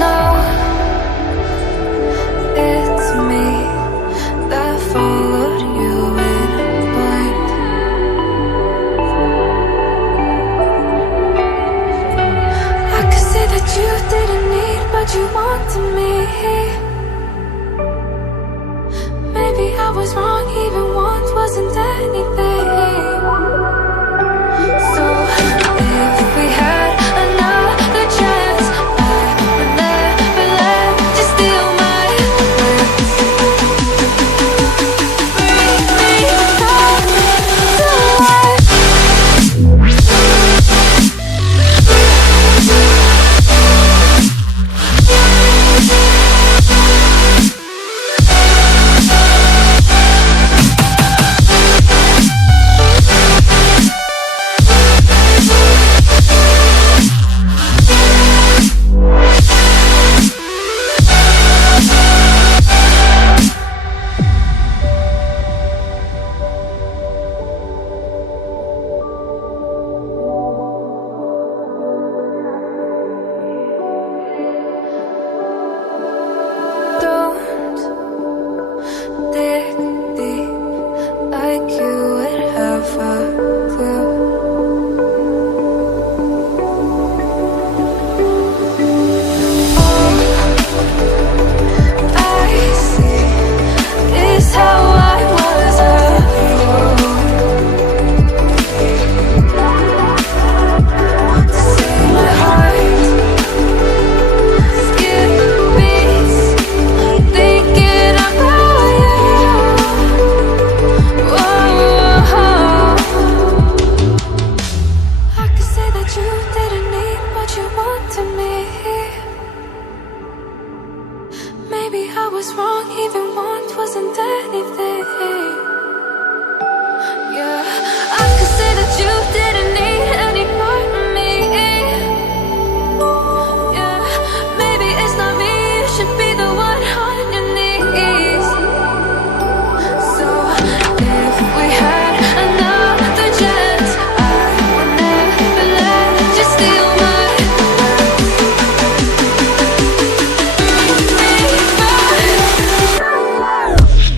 know it's me that followed you in blind. I could say that you didn't need, but you wanted me. Maybe I was wrong, even want wasn't anything. So if we had another chance, I would never let you steal my glance. Bring me back to life. Don't dig deep like you would have a clue. All I see is how I was a fool to see my heart skip beats thinking about you. Whoa. I could say that you didn't need, but you wanted me. Maybe I was wrong, even want wasn't anything. Yeah, I could say that you didn't need any part of me. Yeah, maybe it's not me, you should be the one on your knees. So if we had another chance, I would never let you steal my glance. Bring me back.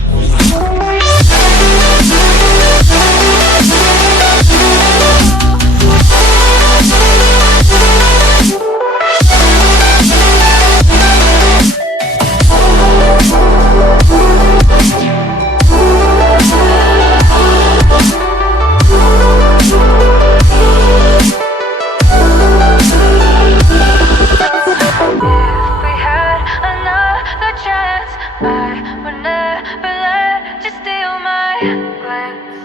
If we had another chance, I would never let you steal my glance.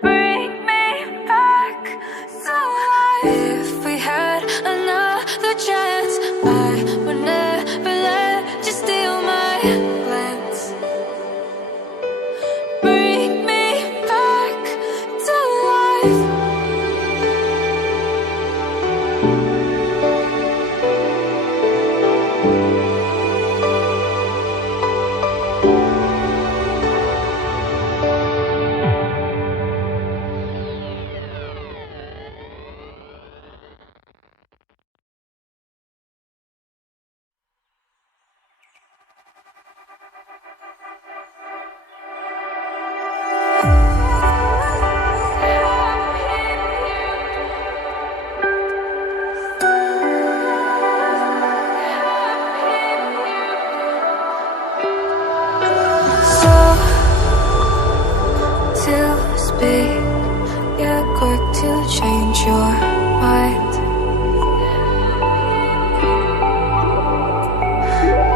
Bring me back to life. If we had another chance, I would never let you steal my glance. Bring me back to life. So to speak, you're quick to change your mind.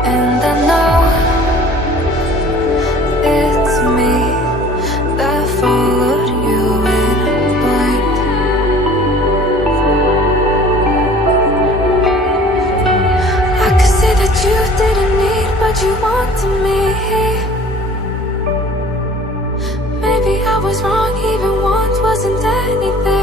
And I know it's me that followed you in blind. I could say that you didn't need, but you wanted me. Maybe I was wrong, even want wasn't anything.